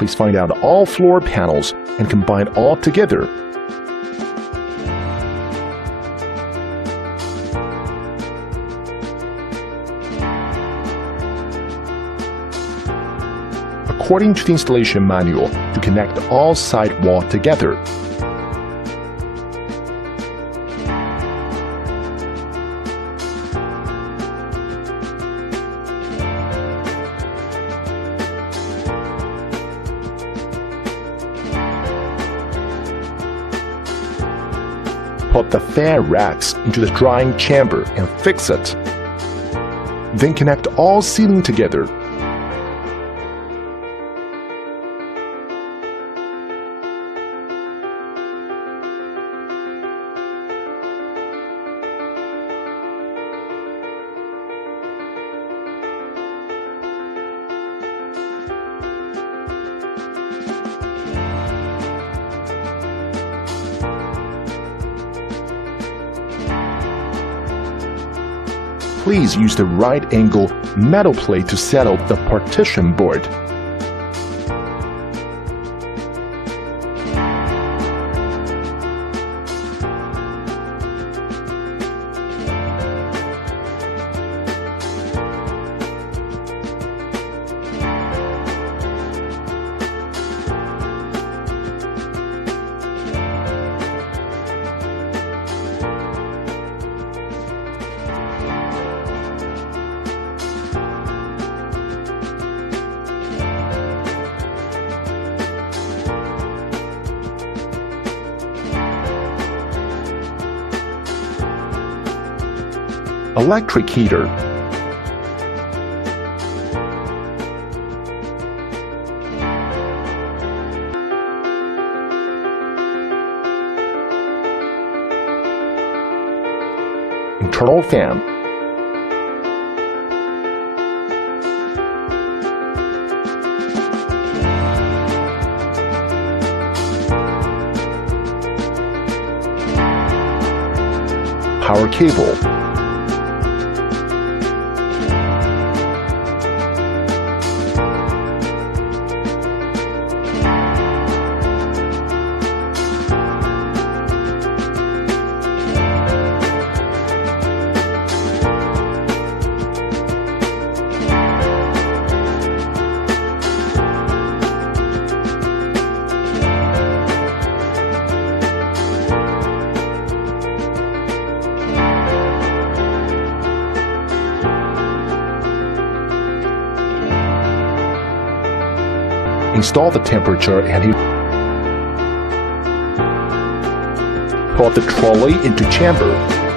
Please find out all floor panels and combine all together. According to the installation manual, to connect all side wall together. Put the fan racks into the drying chamber and fix it. Then connect all ceiling together. Please use the right angle metal plate to settle the partition board. Electric heater. Internal fan. Power cable. Install the temperature and heat. Put the trolley into chamber.